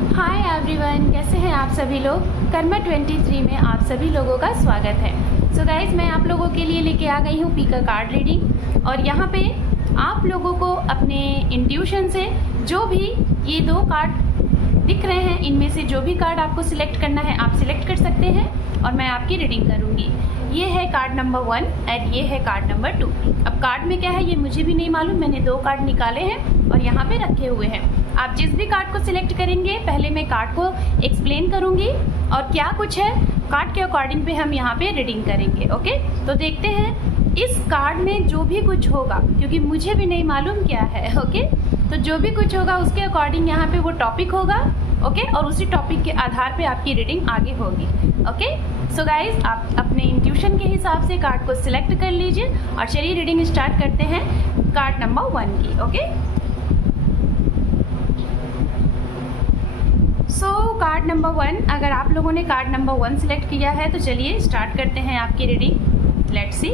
Hi everyone, कैसे हैं आप सभी लोग। कर्मा 23 में आप सभी लोगों का स्वागत है। सो गाइज, मैं आप लोगों के लिए लेके आ गई हूँ पीका कार्ड रीडिंग। और यहाँ पे आप लोगों को अपने इंट्यूशन से जो भी ये 2 कार्ड दिख रहे हैं, इनमें से जो भी कार्ड आपको सिलेक्ट करना है आप सिलेक्ट कर सकते हैं और मैं आपकी रीडिंग करूँगी। ये है कार्ड नंबर 1 एंड ये है कार्ड नंबर 2। अब कार्ड में क्या है ये मुझे भी नहीं मालूम, मैंने 2 कार्ड निकाले हैं और यहाँ पे रखे हुए हैं। आप जिस भी कार्ड को सिलेक्ट करेंगे पहले मैं कार्ड को एक्सप्लेन करूँगी और क्या कुछ है कार्ड के अकॉर्डिंग पे हम यहाँ पे रीडिंग करेंगे। ओके, तो देखते हैं इस कार्ड में जो भी कुछ होगा, क्योंकि मुझे भी नहीं मालूम क्या है। ओके, तो जो भी कुछ होगा उसके अकॉर्डिंग यहाँ पे वो टॉपिक होगा। ओके, और उसी टॉपिक के आधार पे आपकी रीडिंग आगे होगी। ओके, सो गाइज, आप अपने इंट्यूशन के हिसाब से कार्ड को सिलेक्ट कर लीजिए और चलिए रीडिंग स्टार्ट करते हैं कार्ड नंबर 1 की। ओके, सो कार्ड नंबर 1, अगर आप लोगों ने कार्ड नंबर 1 सिलेक्ट किया है तो चलिए स्टार्ट करते हैं आपकी रीडिंग। Let's see.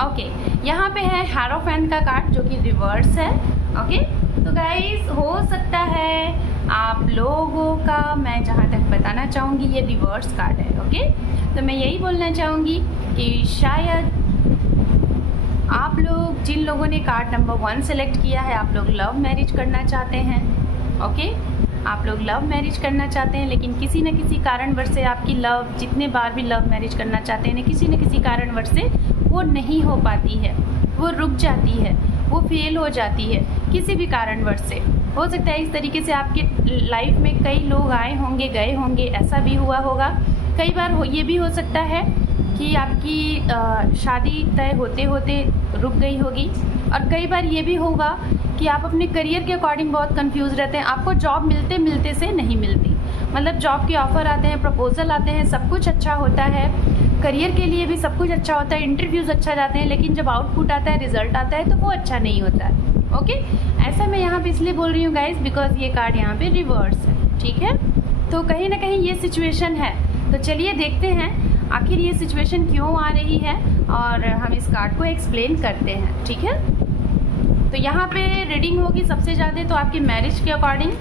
ओके, यहाँ पे है हारोफेंट का कार्ड जो कि रिवर्स है। ओके, तो गाइज हो सकता है आप लोगों का, मैं जहाँ तक बताना चाहूँगी ये रिवर्स कार्ड है। ओके, तो मैं यही बोलना चाहूँगी कि शायद आप लोग, जिन लोगों ने कार्ड नंबर 1 सेलेक्ट किया है, आप लोग लव मैरिज करना चाहते हैं। ओके, आप लोग लव मैरिज करना चाहते हैं, लेकिन किसी न किसी कारणवश से आपकी लव, जितने बार भी लव मैरिज करना चाहते हैं किसी न किसी कारणवश से वो नहीं हो पाती है, वो रुक जाती है, वो फेल हो जाती है किसी भी कारणवश से। हो सकता है इस तरीके से आपके लाइफ में कई लोग आए होंगे गए होंगे, ऐसा भी हुआ होगा। कई बार ये भी हो सकता है कि आपकी शादी तय होते होते रुक गई होगी, और कई बार ये भी होगा कि आप अपने करियर के अकॉर्डिंग बहुत कंफ्यूज रहते हैं। आपको जॉब मिलते मिलते से नहीं मिलती, मतलब जॉब के ऑफ़र आते हैं, प्रपोजल आते हैं, सब कुछ अच्छा होता है, करियर के लिए भी सब कुछ अच्छा होता है, इंटरव्यूज़ अच्छा जाते हैं, लेकिन जब आउटपुट आता है, रिजल्ट आता है तो वो अच्छा नहीं होता है। ओके, ऐसा मैं यहाँ पे इसलिए बोल रही हूँ गाइज बिकॉज ये कार्ड यहाँ पे रिवर्स है। ठीक है, तो कहीं ना कहीं ये सिचुएशन है। तो चलिए देखते हैं आखिर ये सिचुएशन क्यों आ रही है और हम इस कार्ड को एक्सप्लेन करते हैं। ठीक है, तो यहाँ पे रीडिंग होगी सबसे ज़्यादा तो आपकी मैरिज के अकॉर्डिंग,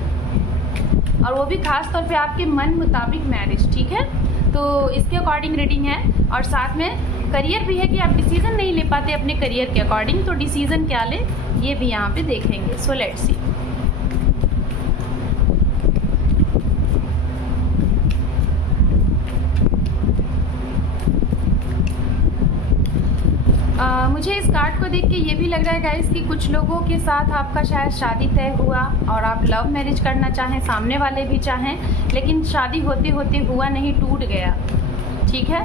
और वो भी खास तौर पे आपके मन मुताबिक मैरिज। ठीक है, तो इसके अकॉर्डिंग रीडिंग है, और साथ में करियर भी है कि आप डिसीजन नहीं ले पाते अपने करियर के अकॉर्डिंग, तो डिसीजन क्या ले ये भी यहाँ पे देखेंगे। सो लेट्स सी। मुझे इस कार्ड को देख के ये भी लग रहा है गाइस कि कुछ लोगों के साथ आपका शायद शादी तय हुआ और आप लव मैरिज करना चाहें, सामने वाले भी चाहें, लेकिन शादी होते होते हुआ नहीं, टूट गया। ठीक है,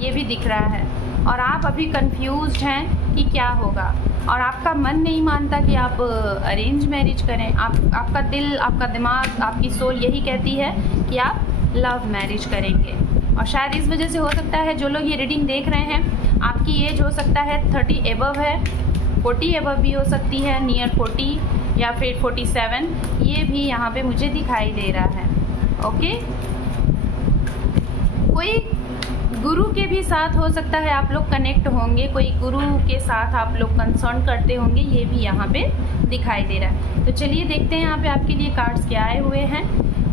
ये भी दिख रहा है, और आप अभी कंफ्यूज्ड हैं कि क्या होगा, और आपका मन नहीं मानता कि आप अरेंज मैरिज करें। आपका दिल, आपका दिमाग, आपकी सोल यही कहती है कि आप लव मैरिज करेंगे। और शायद इस वजह से हो सकता है जो लोग ये रीडिंग देख रहे हैं, आपकी एज हो सकता है 30 एबव है, 40 एबव भी हो सकती है, नियर 40 या फिर 47, ये भी यहाँ पे मुझे दिखाई दे रहा है। ओके, कोई गुरु के भी साथ हो सकता है आप लोग कनेक्ट होंगे, कोई गुरु के साथ आप लोग कंसर्न करते होंगे, ये भी यहाँ पे दिखाई दे रहा है। तो चलिए देखते हैं यहाँ पे आपके लिए कार्ड्स क्या आए हुए हैं।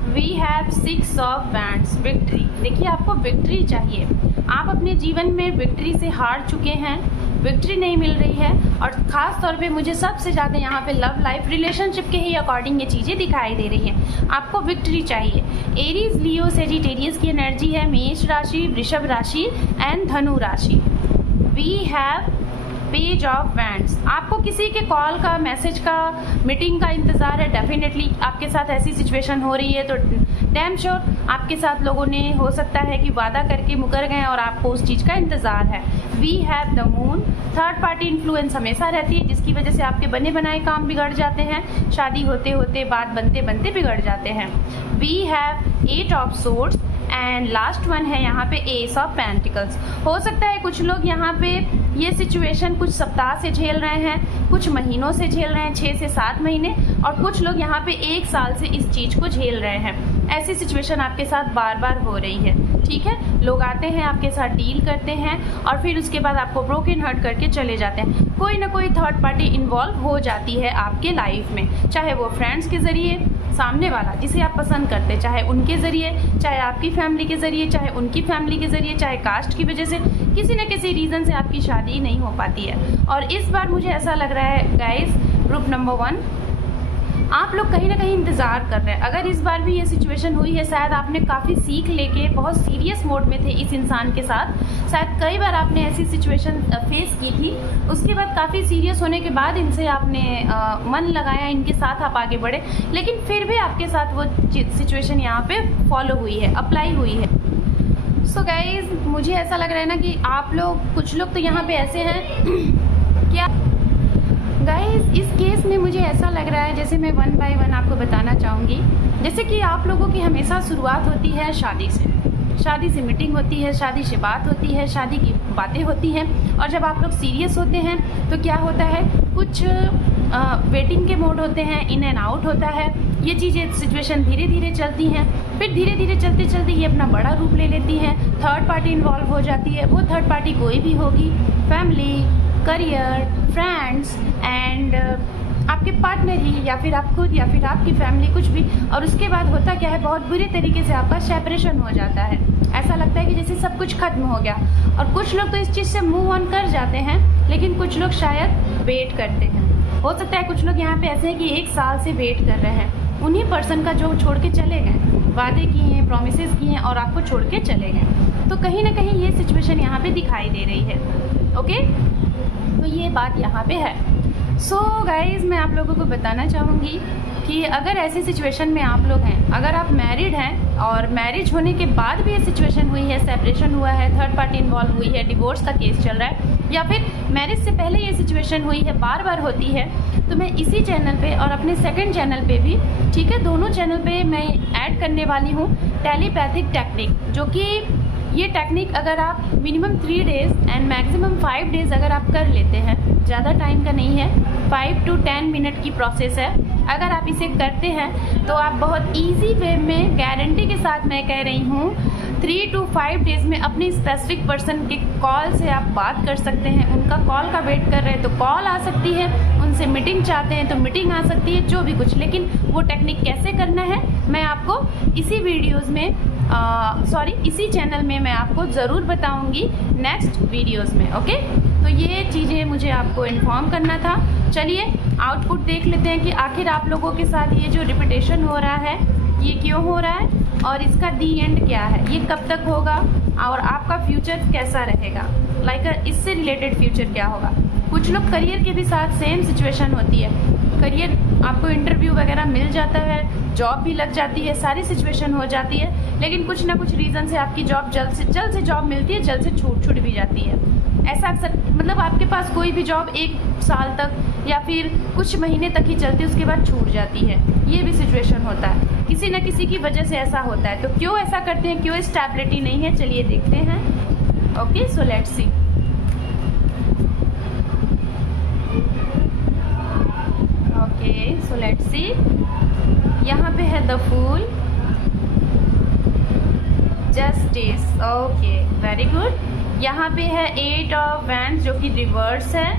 We have 6 of wands, victory. देखिए, आपको विक्ट्री चाहिए, आप अपने जीवन में विक्ट्री से हार चुके हैं, विक्ट्री नहीं मिल रही है, और ख़ास तौर पे मुझे सबसे ज़्यादा यहाँ पे लव लाइफ, रिलेशनशिप के ही अकॉर्डिंग ये चीज़ें दिखाई दे रही हैं। आपको विक्ट्री चाहिए। एरीज, लियो, सेजिटेरियस की एनर्जी है, मेष राशि, वृषभ राशि एंड धनु राशि। We have page of wands. आपको किसी के कॉल का, मैसेज का, मीटिंग का इंतज़ार है। डेफिनेटली आपके साथ ऐसी सिचुएशन हो रही है तो डैम श्योर आपके साथ लोगों ने हो सकता है कि वादा करके मुकर गए और आपको उस चीज़ का इंतज़ार है। We have the moon. Third party influence हमेशा रहती है, जिसकी वजह से आपके बने बनाए काम बिगड़ जाते हैं, शादी होते होते, बात बनते बनते बिगड़ जाते हैं। We have 8 of swords and last one है यहाँ पे एस ऑफ पेंटिकल्स। हो सकता है कुछ लोग यहाँ पे ये सिचुएशन कुछ सप्ताह से झेल रहे हैं, कुछ महीनों से झेल रहे हैं, 6 से 7 महीने, और कुछ लोग यहाँ पे 1 साल से इस चीज़ को झेल रहे हैं। ऐसी सिचुएशन आपके साथ बार बार हो रही है। ठीक है, लोग आते हैं आपके साथ डील करते हैं और फिर उसके बाद आपको ब्रोकन हार्ट करके चले जाते हैं। कोई ना कोई थर्ड पार्टी इन्वॉल्व हो जाती है आपके लाइफ में, चाहे वो फ्रेंड्स के ज़रिए, सामने वाला जिसे आप पसंद करते, चाहे उनके ज़रिए, चाहे आपकी फैमिली के ज़रिए, चाहे उनकी फैमिली के ज़रिए, चाहे कास्ट की वजह से, किसी न किसी रीज़न से आपकी शादी नहीं हो पाती है। और इस बार मुझे ऐसा लग रहा है गाइस, ग्रुप नंबर 1, आप लोग कहीं ना कहीं इंतज़ार कर रहे हैं। अगर इस बार भी ये सिचुएशन हुई है, शायद आपने काफ़ी सीख लेके बहुत सीरियस मोड में थे इस इंसान के साथ। शायद कई बार आपने ऐसी सिचुएशन फेस की थी, उसके बाद काफ़ी सीरियस होने के बाद इनसे आपने मन लगाया, इनके साथ आप आगे बढ़े, लेकिन फिर भी आपके साथ वो सिचुएशन यहाँ पे फॉलो हुई है, अप्लाई हुई है। सो गाइज, मुझे ऐसा लग रहा है ना कि आप लोग, कुछ लोग तो यहाँ पे ऐसे हैं क्या गाइस, इस केस में मुझे ऐसा लग रहा है, जैसे मैं 1 बाय 1 आपको बताना चाहूँगी। जैसे कि आप लोगों की हमेशा शुरुआत होती है शादी से मीटिंग होती है, शादी से बात होती है, शादी की बातें होती हैं, और जब आप लोग सीरियस होते हैं तो क्या होता है, कुछ वेटिंग के मोड होते हैं, इन एंड आउट होता है। ये चीज़ें सिचुएशन धीरे धीरे चलती हैं, फिर धीरे धीरे चलते चलते ये अपना बड़ा रूप ले लेती हैं, थर्ड पार्टी इन्वॉल्व हो जाती है। वो थर्ड पार्टी कोई भी होगी, फैमिली, करियर, फ्रेंड्स एंड आपके पार्टनर ही, या फिर आप खुद, या फिर आपकी फैमिली, कुछ भी। और उसके बाद होता क्या है, बहुत बुरे तरीके से आपका सेपरेशन हो जाता है। ऐसा लगता है कि जैसे सब कुछ खत्म हो गया। और कुछ लोग तो इस चीज़ से मूव ऑन कर जाते हैं, लेकिन कुछ लोग शायद वेट करते हैं। हो सकता है कुछ लोग यहाँ पे ऐसे हैं कि 1 साल से वेट कर रहे हैं उन्हीं पर्सन का जो छोड़ के चले गए, वादे किए हैं, प्रोमिसेस किए हैं और आपको छोड़ के चले गए। तो कहीं ना कहीं ये सिचुएशन यहाँ पे दिखाई दे रही है। ओके, तो ये बात यहाँ पे है। सो गाइज़, मैं आप लोगों को बताना चाहूँगी कि अगर ऐसी सिचुएशन में आप लोग हैं, अगर आप मैरिड हैं और मैरिज होने के बाद भी ये सिचुएशन हुई है, सेपरेशन हुआ है, थर्ड पार्टी इन्वॉल्व हुई है, डिवोर्स का केस चल रहा है, या फिर मैरिज से पहले ये सिचुएशन हुई है, बार बार होती है, तो मैं इसी चैनल पे और अपने सेकंड चैनल पे भी, ठीक है, दोनों चैनल पे मैं ऐड करने वाली हूँ टेलीपैथिक टेक्निक, जो कि ये टेक्निक अगर आप minimum 3 days and maximum 5 days अगर आप कर लेते हैं, ज़्यादा टाइम का नहीं है, 5 to 10 मिनट की प्रोसेस है। अगर आप इसे करते हैं तो आप बहुत इजी वे में, गारंटी के साथ मैं कह रही हूँ, 3 to 5 डेज़ में अपनी स्पेसिफिक पर्सन के कॉल से आप बात कर सकते हैं। उनका कॉल का वेट कर रहे हैं तो कॉल आ सकती है, उनसे मीटिंग चाहते हैं तो मीटिंग आ सकती है, जो भी कुछ। लेकिन वो टेक्निक कैसे करना है मैं आपको इसी वीडियोज़ में, इसी चैनल में मैं आपको ज़रूर बताऊंगी नेक्स्ट वीडियोस में। ओके, तो ये चीज़ें मुझे आपको इन्फॉर्म करना था। चलिए आउटपुट देख लेते हैं कि आखिर आप लोगों के साथ ये जो रिपीटेशन हो रहा है ये क्यों हो रहा है और इसका दी एंड क्या है, ये कब तक होगा और आपका फ्यूचर कैसा रहेगा, लाइक इससे रिलेटेड फ्यूचर क्या होगा। कुछ लोग करियर के भी साथ सेम सिचुएशन होती है, करियर आपको इंटरव्यू वगैरह मिल जाता है, जॉब भी लग जाती है, सारी सिचुएशन हो जाती है, लेकिन कुछ ना कुछ रीज़न से आपकी जॉब जल्द से जॉब मिलती है, जल्द से छूट भी जाती है। ऐसा अक्सर, मतलब आपके पास कोई भी जॉब 1 साल तक या फिर कुछ महीने तक ही चलती है, उसके बाद छूट जाती है। ये भी सिचुएशन होता है, किसी न किसी की वजह से ऐसा होता है। तो क्यों ऐसा करते हैं, क्यों स्टेबिलिटी नहीं है, चलिए देखते हैं। Okay, so let's see. Okay, so let's see. यहाँ पे है the fool, justice, okay, very good. यहाँ पे है 8 ऑफ वैंड्स जो कि रिवर्स है।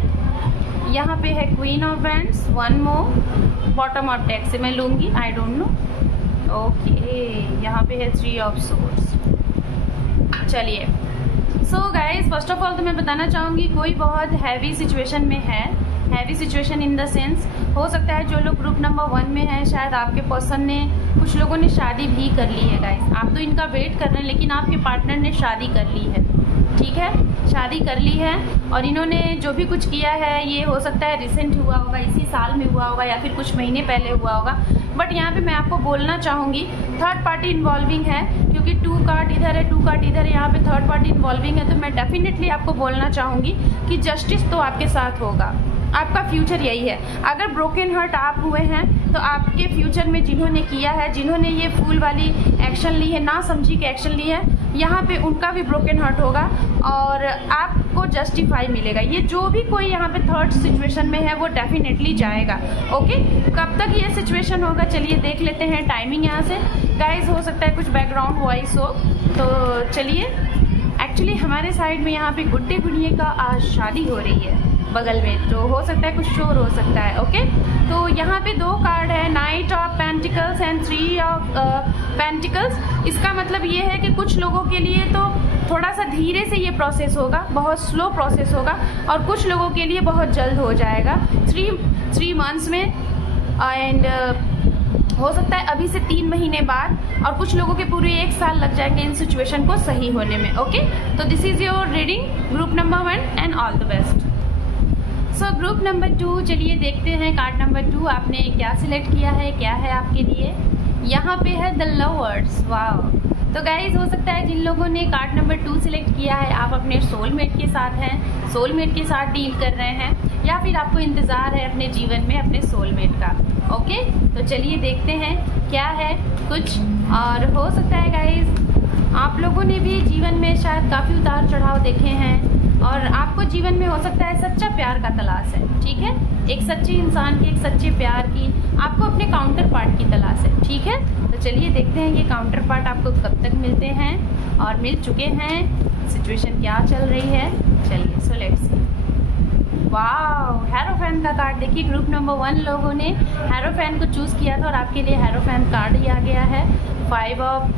यहाँ पे है queen of wands, 1 more, bottom of deck से मैं लूँगी, आई डोंट नो। ओके, यहाँ पे है 3 ऑफ सोर्ड्स। चलिए, so guys, first of all तो मैं बताना चाहूँगी कोई बहुत हैवी सिचुएशन में है। Heavy situation in the sense, हो सकता है जो लोग ग्रुप नंबर 1 में हैं, शायद आपके पर्सन ने, कुछ लोगों ने शादी भी कर ली है गाइस। आप तो इनका वेट कर रहे हैं, लेकिन आपके पार्टनर ने शादी कर ली है, ठीक है, शादी कर ली है। और इन्होंने जो भी कुछ किया है, ये हो सकता है रिसेंट हुआ होगा, इसी साल में हुआ होगा, या फिर कुछ महीने पहले हुआ होगा। बट यहाँ पे मैं आपको बोलना चाहूँगी थर्ड पार्टी इन्वॉल्विंग है, क्योंकि 2 कार्ड इधर है, 2 कार्ड इधर है, यहाँ पे थर्ड पार्टी इन्वॉल्विंग है। तो मैं डेफिनेटली आपको बोलना चाहूँगी कि जस्टिस तो आपके साथ होगा, आपका फ्यूचर यही है। अगर ब्रोकन हार्ट आप हुए हैं तो आपके फ्यूचर में जिन्होंने किया है, जिन्होंने ये फूल वाली एक्शन ली है, ना समझी के एक्शन ली है, यहाँ पे उनका भी ब्रोकन हार्ट होगा और आपको जस्टिफाई मिलेगा। ये जो भी कोई यहाँ पे थर्ड सिचुएशन में है वो डेफिनेटली जाएगा। ओके, कब तक ये सिचुएशन होगा चलिए देख लेते हैं। टाइमिंग यहाँ से गाइज, हो सकता है कुछ बैकग्राउंड वॉइस हो, तो चलिए। एक्चुअली हमारे साइड में यहाँ पे गुड्डे गुड़िए का आज शादी हो रही है, बगल में, तो हो सकता है कुछ शोर हो सकता है। ओके, तो यहाँ पे 2 कार्ड है, night of pentacles and 3 of pentacles. इसका मतलब ये है कि कुछ लोगों के लिए तो थोड़ा सा धीरे से ये प्रोसेस होगा, बहुत स्लो प्रोसेस होगा, और कुछ लोगों के लिए बहुत जल्द हो जाएगा 3 मंथ्स में, एंड हो सकता है अभी से 3 महीने बाद, और कुछ लोगों के पूरे 1 साल लग जाएंगे इन सिचुएशन को सही होने में। ओके, तो this is your reading group number 1 and all the best. So group number 2, चलिए देखते हैं कार्ड नंबर 2 आपने क्या सिलेक्ट किया है, क्या है आपके लिए। यहाँ पे है द लवर्स। वाओ, तो गाइज हो सकता है जिन लोगों ने कार्ड नंबर 2 सिलेक्ट किया है आप अपने सोलमेट के साथ हैं, सोलमेट के साथ डील कर रहे हैं, या फिर आपको इंतज़ार है अपने जीवन में अपने सोलमेट का। ओके, तो चलिए देखते हैं क्या है कुछ। और हो सकता है गाइज आप लोगों ने भी जीवन में शायद काफ़ी उतार चढ़ाव देखे हैं, और आपको जीवन में हो सकता है सच्चा प्यार का तलाश है। ठीक है, एक सच्चे इंसान की, एक सच्चे प्यार की, आपको अपने काउंटर पार्ट की तलाश है। ठीक है, तो चलिए देखते हैं ये काउंटर पार्ट आपको कब तक मिलते हैं, और मिल चुके हैं, सिचुएशन क्या चल रही है। चलिए, सो लेट्स सी। वाओ, हेरोफैन का कार्ड देखिए, ग्रुप नंबर 1 लोगों ने हेरोफैन को चूज़ किया था, और आपके लिए हेरोफैन कार्ड ही आ गया है। 5 ऑफ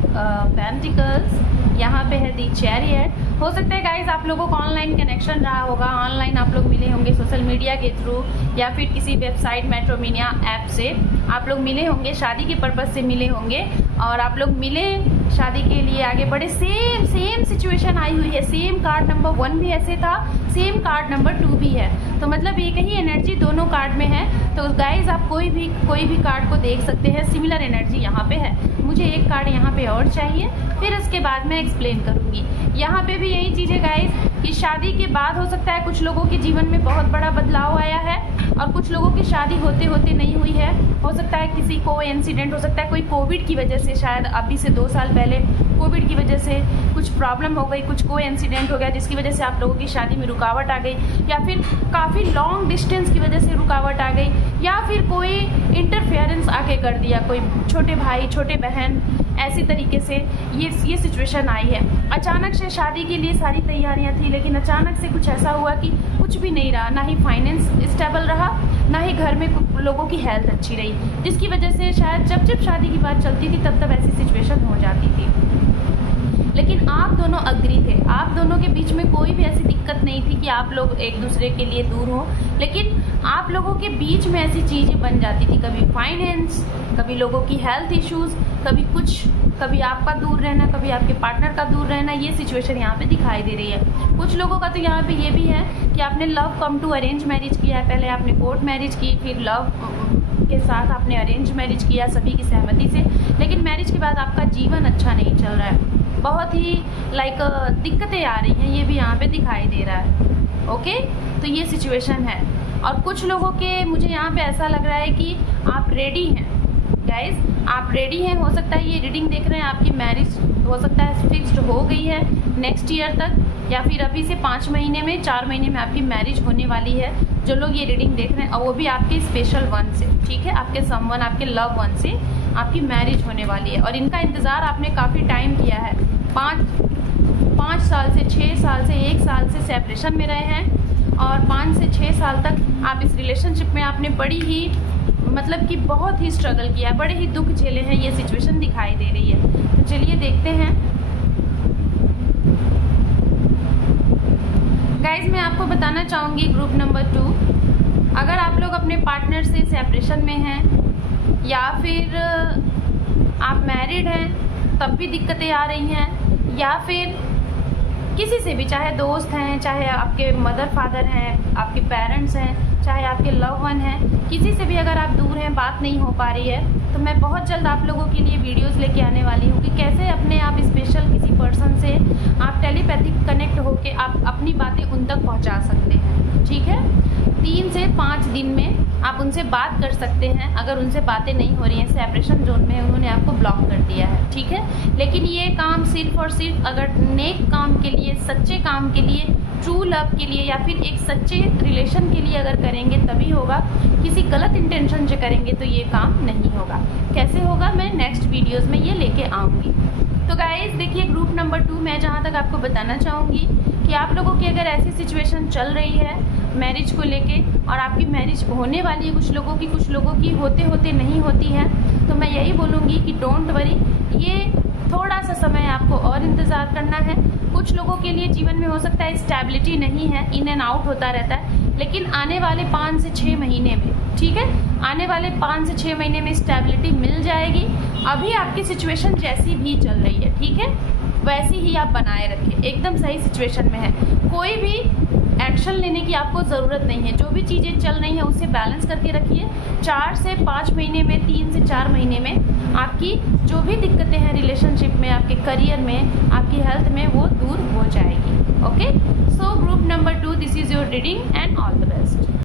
पेंटिकल्स, यहाँ पे है दी चैरियट। हो सकता है गाइज आप लोगों को ऑनलाइन कनेक्शन रहा होगा, ऑनलाइन आप लोग मिले होंगे सोशल मीडिया के थ्रू, या फिर किसी वेबसाइट मैट्रोमिनिया ऐप से आप लोग मिले होंगे, शादी के पर्पज़ से मिले होंगे, और आप लोग मिले, शादी के लिए आगे बढ़े। सेम सिचुएशन आई हुई है, सेम कार्ड नंबर 1 भी ऐसे था, सेम कार्ड नंबर 2 भी है, तो मतलब एक ही एनर्जी दोनों कार्ड में है। तो गाइज आप कोई भी कार्ड को देख सकते हैं, सिमिलर एनर्जी यहाँ पे है। मुझे एक कार्ड यहाँ पे और चाहिए, फिर उसके बाद मैं एक्सप्लेन करूँगी। यहाँ पे भी यही चीज़ है गाइज कि शादी के बाद हो सकता है कुछ लोगों के जीवन में बहुत बड़ा बदलाव आया है, और कुछ लोगों की शादी होते होते नहीं हुई है। हो सकता है किसी को इंसिडेंट, हो सकता है कोई कोविड की वजह से, शायद अभी से 2 साल पहले कोविड की वजह से कुछ प्रॉब्लम हो गई, कुछ कोई इंसिडेंट हो गया जिसकी वजह से आप लोगों की शादी में रुकावट आ गई, या फिर काफ़ी लॉन्ग डिस्टेंस की वजह से रुकावट आ गई, या फिर कोई इंटरफेरेंस आके कर दिया, कोई छोटे भाई छोटे बहन, ऐसी तरीके से ये सिचुएशन आई है। अचानक से शादी के लिए सारी तैयारियां थी, लेकिन अचानक से कुछ ऐसा हुआ कि कुछ भी नहीं रहा, ना ही फाइनेंस स्टेबल रहा, ना ही घर में लोगों की हेल्थ अच्छी रही, जिसकी वजह से शायद जब शादी की बात चलती थी तब ऐसी सिचुएशन हो जाती थी। लेकिन आप दोनों अग्री थे, आप दोनों के बीच में कोई भी ऐसी दिक्कत नहीं थी कि आप लोग एक दूसरे के लिए दूर हो, लेकिन आप लोगों के बीच में ऐसी चीज़ें बन जाती थी, कभी फाइनेंस, कभी लोगों की हेल्थ इश्यूज़, कभी आपका दूर रहना, कभी आपके पार्टनर का दूर रहना। ये सिचुएशन यहाँ पे दिखाई दे रही है। कुछ लोगों का तो यहाँ पे ये भी है कि आपने love come to arrange marriage किया है, पहले आपने कोर्ट मैरिज की, फिर लव के साथ आपने अरेंज मैरिज किया सभी की सहमति से, लेकिन मैरिज के बाद आपका जीवन अच्छा नहीं चल रहा है, बहुत ही दिक्कतें आ रही हैं, ये भी यहाँ पे दिखाई दे रहा है। ओके, तो ये सिचुएशन है। और कुछ लोगों के मुझे यहाँ पे ऐसा लग रहा है कि आप रेडी हैं गाइज, आप रेडी हैं। हो सकता है ये रीडिंग देख रहे हैं, आपकी मैरिज हो सकता है फिक्स्ड हो गई है नेक्स्ट ईयर तक, या फिर अभी से 5 महीने में, 4 महीने में आपकी मैरिज होने वाली है। जो लोग ये रीडिंग देख रहे हैं, और वो भी आपके स्पेशल वन से, ठीक है, आपके समवन, आपके लव वन से आपकी मैरिज होने वाली है, और इनका इंतज़ार आपने काफ़ी टाइम किया है। 5 साल से, 6 साल से, 1 साल से सेपरेशन में रहे हैं, और 5 से 6 साल तक आप इस रिलेशनशिप में आपने बड़ी ही कि बहुत ही स्ट्रगल किया है, बड़े ही दुख झेले हैं, ये सिचुएशन दिखाई दे रही है। तो चलिए देखते हैं गाइज। मैं आपको बताना चाहूँगी ग्रुप नंबर 2, अगर आप लोग अपने पार्टनर से सेपरेशन में हैं, या फिर आप मैरिड हैं तब भी दिक्कतें आ रही हैं, या फिर किसी से भी, चाहे दोस्त हैं, चाहे आपके मदर फादर हैं, आपके पेरेंट्स हैं, चाहे आपके लव वन हैं, किसी से भी अगर आप दूर हैं, बात नहीं हो पा रही है, तो मैं बहुत जल्द आप लोगों के लिए वीडियोस लेके आने वाली हूँ कि कैसे अपने आप स्पेशल किसी पर्सन से आप टेलीपैथिक कनेक्ट होके आप अपनी बातें उन तक पहुँचा सकते हैं। ठीक है, 3 से 5 दिन में आप उनसे बात कर सकते हैं। अगर उनसे बातें नहीं हो रही हैं, सेपरेशन जोन में उन्होंने आपको ब्लॉक कर दिया है, ठीक है, लेकिन ये काम सिर्फ और सिर्फ अगर नेक काम के लिए, सच्चे काम के लिए, ट्रू लव के लिए, या फिर एक सच्चे रिलेशन के लिए अगर करेंगे तभी होगा। किसी गलत इंटेंशन से करेंगे तो ये काम नहीं होगा। कैसे होगा, मैं नेक्स्ट वीडियोज़ में ये लेके आऊँगी। तो गाइज़ देखिए, ग्रुप नंबर 2 मैं जहाँ तक आपको बताना चाहूँगी कि आप लोगों की अगर ऐसी सिचुएशन चल रही है, मैरिज को लेके, और आपकी मैरिज होने वाली है कुछ लोगों की होते होते नहीं होती है। तो मैं यही बोलूँगी कि डोंट वरी, ये थोड़ा सा समय आपको और इंतज़ार करना है। कुछ लोगों के लिए जीवन में हो सकता है स्टेबिलिटी नहीं है, इन एंड आउट होता रहता है, लेकिन आने वाले 5 से 6 महीने में, ठीक है, आने वाले 5 से 6 महीने में स्टेबिलिटी मिल जाएगी। अभी आपकी सिचुएशन जैसी भी चल रही है, ठीक है, वैसी ही आप बनाए रखें, एकदम सही सिचुएशन में है। कोई भी एक्शन लेने की आपको ज़रूरत नहीं है, जो भी चीज़ें चल रही हैं उसे बैलेंस करके रखिए। 4 से 5 महीने में, 3 से 4 महीने में आपकी जो भी दिक्कतें हैं रिलेशनशिप में, आपके करियर में, आपकी हेल्थ में, वो दूर हो जाएगी। Okay, so group number 2, this is your reading and all the best.